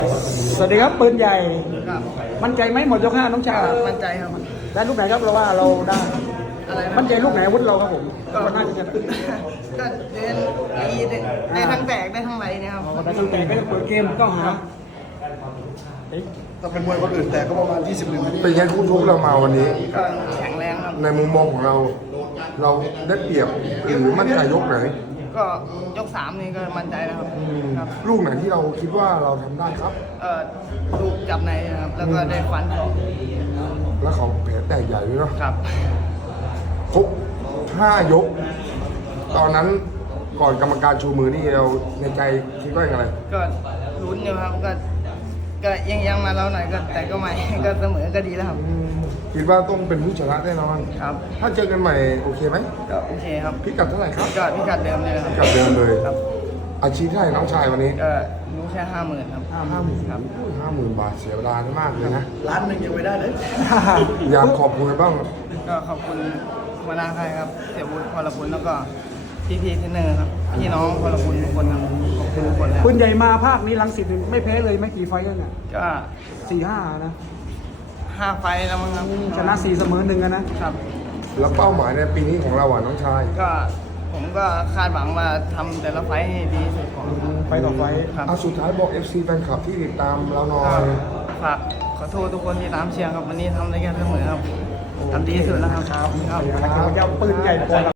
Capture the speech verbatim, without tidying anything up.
สวัสดีครับปืนใหญ่ครับมั่นใจไหมหมดยกห้าน้องชามั่นใจครับได้ลูกไหนครับเราว่าเราได้อะไรนะมั่นใจลูกไหนอาวุธเราครับผมก็ก็น่าจะชนะก็เดินดีได้ได้ทั้งแตกได้ทั้งไรเนี่ยครับแต่ตั้งแต่ก็จะเปิดเกมก็หาเอ๊ะถ้าเป็นมวยคนอื่นแต่ก็ประมาณยี่สิบหนึ่งเป็นไงคู่ชกเรามาวันนี้ก็แข็งแรงครับในมุมมองของเรา เราได้เปรียบหรือมั่นใจยกไหนก็ยกสามนี่ก็มั่นใจแล้วครับครับลูกไหนที่เราคิดว่าเราทำได้ครับเอ่อลูกจับในนะครับ แล้วก็ได้ฟันต่อแล้วเขาแผลแตกใหญ่ด้วยเนาะครับครบห้ายก ตอนนั้นก่อนกรรมการชูมือนี่เราในใจคิดว่าอย่างไรก็ลุ้นอยู่ครับ ก็ ก็ยังยังมาแล้วหน่อยก็แต่ก็ไม่ ก็เสมอก็ดีแล้วครับคิดว่าต้องเป็นผู้ชนะแน่นอนครับถ้าเจอกันใหม่โอเคไหมก็โอเคครับพิกัดเท่าไหร่ครับก็พิกัดเดิมเลยครับพิกัดเดิมเลยครับอาชีพเท่าไหร่น้องชายวันนี้ก็รู้แค่ห้าหมื่นครับห้าหมื่นครับห้าหมื่นบาทเสียเวลามากเลยนะล้านหนึ่งยังไม่ได้เลยอยากขอบคุณบ้างก็ขอบคุณหัวหน้าค่ายครับ เสียบุญพลบุญแล้วก็พี่พีเทรนเนอร์ครับ พี่น้องพลบุญทุกคนครับขอบคุณทุกคนแล้วปืนใหญ่มาภาคนี้ลังสิตไม่แพ้เลยไม่กี่ไฟต์แล้วเนี่ยก็สี่ห้านะห้าไฟล์แล้วมั้งครับชนะสี่เสมอหนึ่งอะนะครับแล้วเป้าหมายในปีนี้ของเราอ่ะน้องชายก็ผมก็คาดหวังว่าทำแต่ละไฟล์ให้ดีที่สุดก่อนไฟต์ต่อไฟต์ครับเอาสุดท้ายบอก เอฟ ซี แฟนคลับที่ติดตามเราหน่อก็ยฝากขอโทษทุกคนที่ตามเชียร์ครับวันนี้ทำได้แค่เสมอครับทำดีที่สุดแล้วครับครับเดี๋ยวปืนใหญ่ปอน